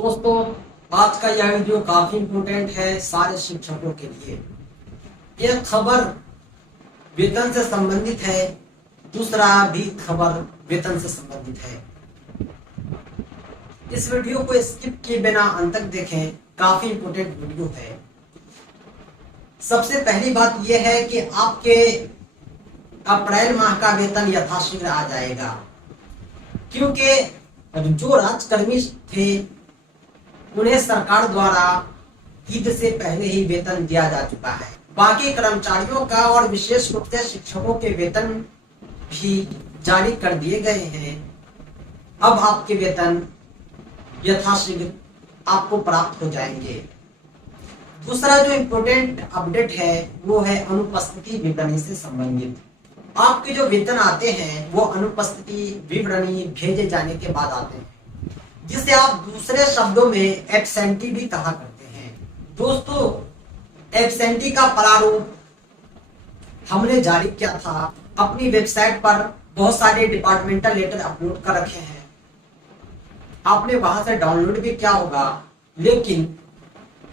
दोस्तों, आज का यह वीडियो काफी इम्पोर्टेंट है सारे शिक्षकों के लिए। एक खबर वेतन से संबंधित है, दूसरा भी खबर वेतन से संबंधित है। इस वीडियो को स्किप किए बिना अंत तक देखें, काफी इम्पोर्टेंट वीडियो है। सबसे पहली बात यह है कि आपके अप्रैल माह का वेतन यथाशीघ्र आ जाएगा, क्योंकि जो राज्यकर्मी थे उन्हें सरकार द्वारा ईद से पहले ही वेतन दिया जा चुका है। बाकी कर्मचारियों का और विशेष रूप से शिक्षकों के वेतन भी जारी कर दिए गए हैं। अब आपके वेतन यथाशीघ्र आपको प्राप्त हो जाएंगे। दूसरा जो इम्पोर्टेंट अपडेट है वो है अनुपस्थिति विवरणी से संबंधित। आपके जो वेतन आते हैं वो अनुपस्थिति विवरणी भेजे जाने के बाद आते हैं, जिसे आप दूसरे शब्दों में एब्सेंटी भी कहा करते हैं। दोस्तों, एब्सेंटी का प्रारूप हमने जारी किया था। अपनी वेबसाइट पर बहुत सारे डिपार्टमेंटल लेटर अपलोड कर रखे हैं, आपने वहां से डाउनलोड भी किया होगा, लेकिन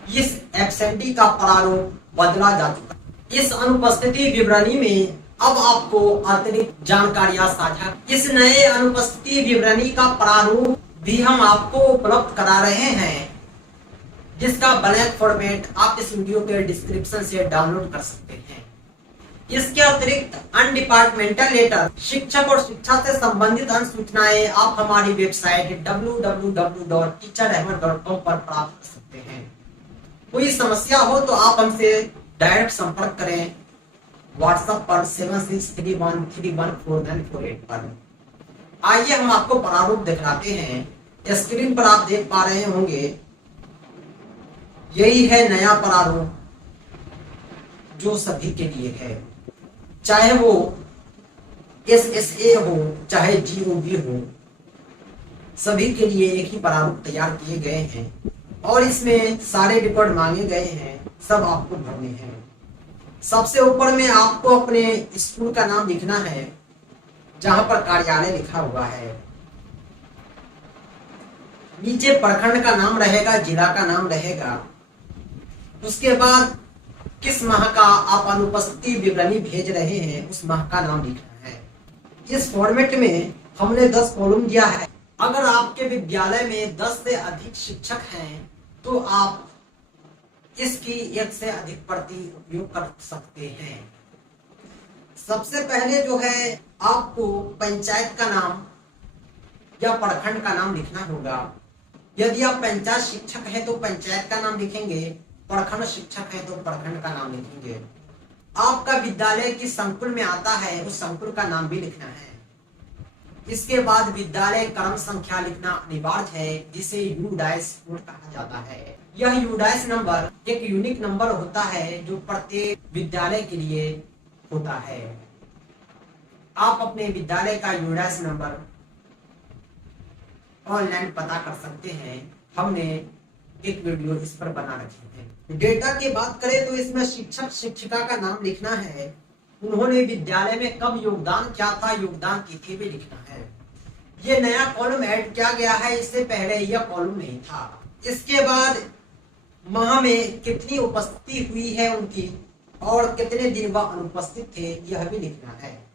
इस एब्सेंटी का प्रारूप बदला जा चुका है। इस अनुपस्थिति विवरणी में अब आपको अतिरिक्त जानकारियां साझा। इस नए अनुपस्थिति विवरणी का प्रारूप भी हम आपको उपलब्ध करा रहे हैं, जिसका ब्लैंक फॉर्मेट आप इस वीडियो के डिस्क्रिप्शन से डाउनलोड कर सकते हैं। इसके अतिरिक्त अन्य डिपार्टमेंटल लेटर, शिक्षक और शिक्षा से संबंधित अन्य सूचनाएं आप हमारी वेबसाइट www.teacherahmed.com पर प्राप्त कर सकते हैं। कोई समस्या हो तो आप हमसे डायरेक्ट संपर्क करें व्हाट्सएप पर 7631314948 पर। आइए हम आपको प्रारूप दिखाते हैं। स्क्रीन पर आप देख पा रहे होंगे, यही है नया प्रारूप जो सभी के लिए है, चाहे वो SSA हो चाहे GOB हो, सभी के लिए एक ही प्रारूप तैयार किए गए हैं और इसमें सारे रिकॉर्ड मांगे गए हैं, सब आपको भरने हैं। सबसे ऊपर में आपको अपने स्कूल का नाम लिखना है, जहां पर कार्यालय लिखा हुआ है। नीचे प्रखंड का नाम रहेगा, जिला का नाम रहेगा। उसके बाद किस माह का आप अनुपस्थिति विवरणी भेज रहे हैं उस माह का नाम लिखना है। इस फॉर्मेट में हमने 10 कॉलम दिया है। अगर आपके विद्यालय में 10 से अधिक शिक्षक हैं तो आप इसकी 1 से अधिक प्रति उपयोग कर सकते हैं। सबसे पहले जो है आपको पंचायत का नाम या प्रखंड का नाम लिखना होगा। यदि आप पंचायत शिक्षक हैं तो पंचायत का नाम लिखेंगे, प्रखंड शिक्षक है तो प्रखंड का नाम लिखेंगे। आपका विद्यालय किस संकुल में आता है उस संकुल का नाम भी लिखना है। इसके बाद विद्यालय क्रम संख्या लिखना अनिवार्य है, जिसे U-कोड कहा जाता है। यह U- नंबर एक यूनिक नंबर होता है जो प्रत्येक विद्यालय के लिए होता है। आप अपने विद्यालय का U- नंबर ऑनलाइन पता कर सकते हैं। हमने एक वीडियो इस पर बना रखे थे। डेटा की बात करें तो इसमें शिक्षक शिक्षिका का नाम लिखना है, उन्होंने विद्यालय में कब योगदान किया था, योगदान तिथि भी लिखना है। ये नया कॉलम ऐड किया गया है, इससे पहले यह कॉलम नहीं था। इसके बाद माह में कितनी उपस्थिति हुई है उनकी और कितने दिन वह अनुपस्थित थे, यह भी लिखना है।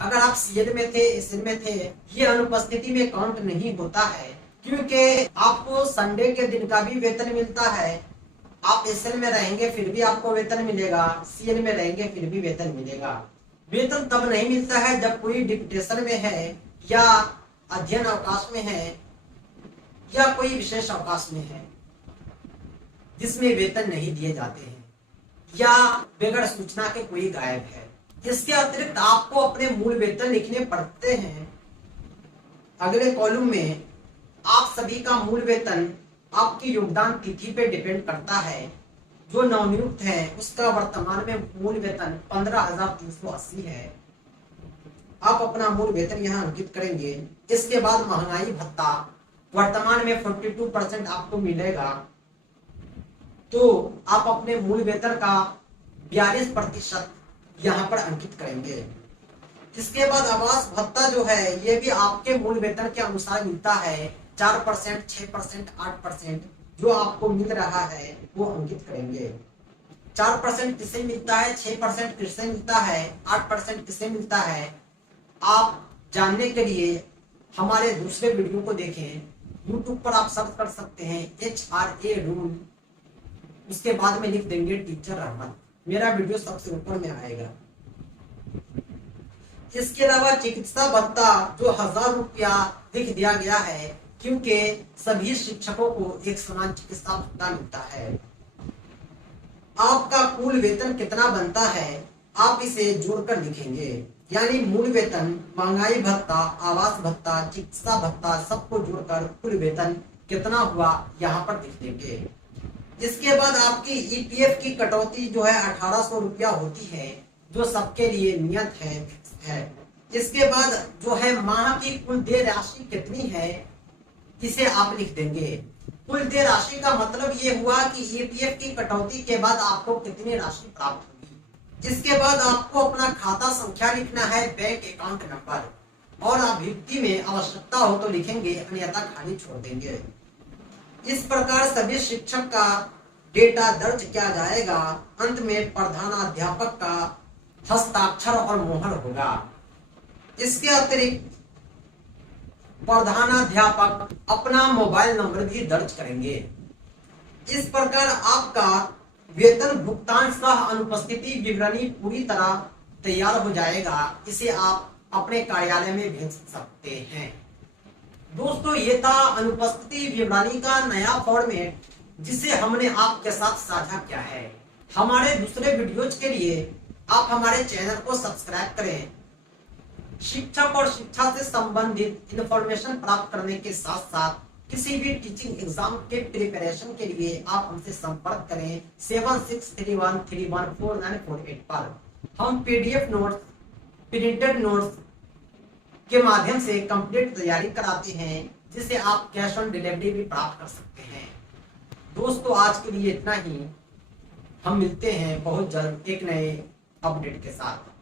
अगर आप CL में थे, SL में थे, ये अनुपस्थिति में काउंट नहीं होता है, क्योंकि आपको संडे के दिन का भी वेतन मिलता है। आप SL में रहेंगे फिर भी आपको वेतन मिलेगा, CL में रहेंगे फिर भी वेतन मिलेगा। वेतन तब नहीं मिलता है जब कोई डिप्टेशन में है या अध्ययन अवकाश में है या कोई विशेष अवकाश में है, जिसमें वेतन नहीं दिए जाते हैं या बगैर सूचना के कोई गायब है। इसके अतिरिक्त आपको अपने मूल वेतन लिखने पड़ते हैं। अगले कॉलम में आप सभी का मूल वेतन आपकी योगदान तिथि पे डिपेंड करता है। जो नवनियुक्त है उसका वर्तमान में मूल वेतन 15,380 है। आप अपना मूल वेतन यहाँ अंकित करेंगे। इसके बाद महंगाई भत्ता वर्तमान में 42% आपको मिलेगा, तो आप अपने मूल वेतन का 42% यहाँ पर अंकित करेंगे। इसके बाद आवास भत्ता जो है ये भी आपके मूल वेतन के अनुसार मिलता है। 4%, 6%, 8% जो आपको मिल रहा है वो अंकित करेंगे। 4% किसे मिलता है, 6% किसे मिलता है, 8% किसे मिलता है, आप जानने के लिए हमारे दूसरे वीडियो को देखें। YouTube पर आप सर्च कर सकते हैं HRA रूल, उसके बाद में लिख देंगे टीचर रहमत, मेरा वीडियो सबसे ऊपर में आएगा। इसके अलावा चिकित्सा भत्ता जो 1000 रुपया लिख दिया गया है, क्योंकि सभी शिक्षकों को एक समान चिकित्सा भत्ता मिलता है। आपका कुल वेतन कितना बनता है आप इसे जोड़कर लिखेंगे, यानी मूल वेतन, महंगाई भत्ता, आवास भत्ता, चिकित्सा भत्ता सबको जोड़कर कुल वेतन कितना हुआ यहाँ पर लिख देंगे। इसके बाद आपकी EPF की कटौती जो है 1800 रुपया होती है, जो सबके लिए नियत है। इसके बाद जो है माह की कुल देय राशि कितनी है इसे आप लिख देंगे। कुल देय राशि का मतलब ये हुआ कि EPF की कटौती के बाद आपको कितनी राशि प्राप्त होगी। जिसके बाद आपको अपना खाता संख्या लिखना है, बैंक अकाउंट नंबर, और अभिव्यक्ति में आवश्यकता हो तो लिखेंगे, अन्यथा खाली छोड़ देंगे। इस प्रकार सभी शिक्षक का डेटा दर्ज किया जाएगा। अंत में प्रधानाध्यापक का हस्ताक्षर और मोहर होगा। इसके अतिरिक्त प्रधानाध्यापक अपना मोबाइल नंबर भी दर्ज करेंगे। इस प्रकार आपका वेतन भुगतान सह अनुपस्थिति विवरणी पूरी तरह तैयार हो जाएगा। इसे आप अपने कार्यालय में भेज सकते हैं। दोस्तों, ये था अनुपस्थिति विवरणी का नया फॉर्मेट, जिसे हमने आपके साथ साझा किया है। हमारे दूसरे वीडियोज के लिए आप हमारे चैनल को सब्सक्राइब करें। शिक्षक और शिक्षा से संबंधित इंफॉर्मेशन प्राप्त करने के साथ साथ किसी भी टीचिंग एग्जाम के प्रिपरेशन के लिए आप हमसे संपर्क करें 7631314948 पर। हम PDF नोट्स, प्रिंटेड नोट्स के माध्यम से कंप्लीट तैयारी कराते हैं, जिसे आप कैश ऑन डिलीवरी भी प्राप्त कर सकते हैं। दोस्तों, आज के लिए इतना ही। हम मिलते हैं बहुत जल्द एक नए अपडेट के साथ।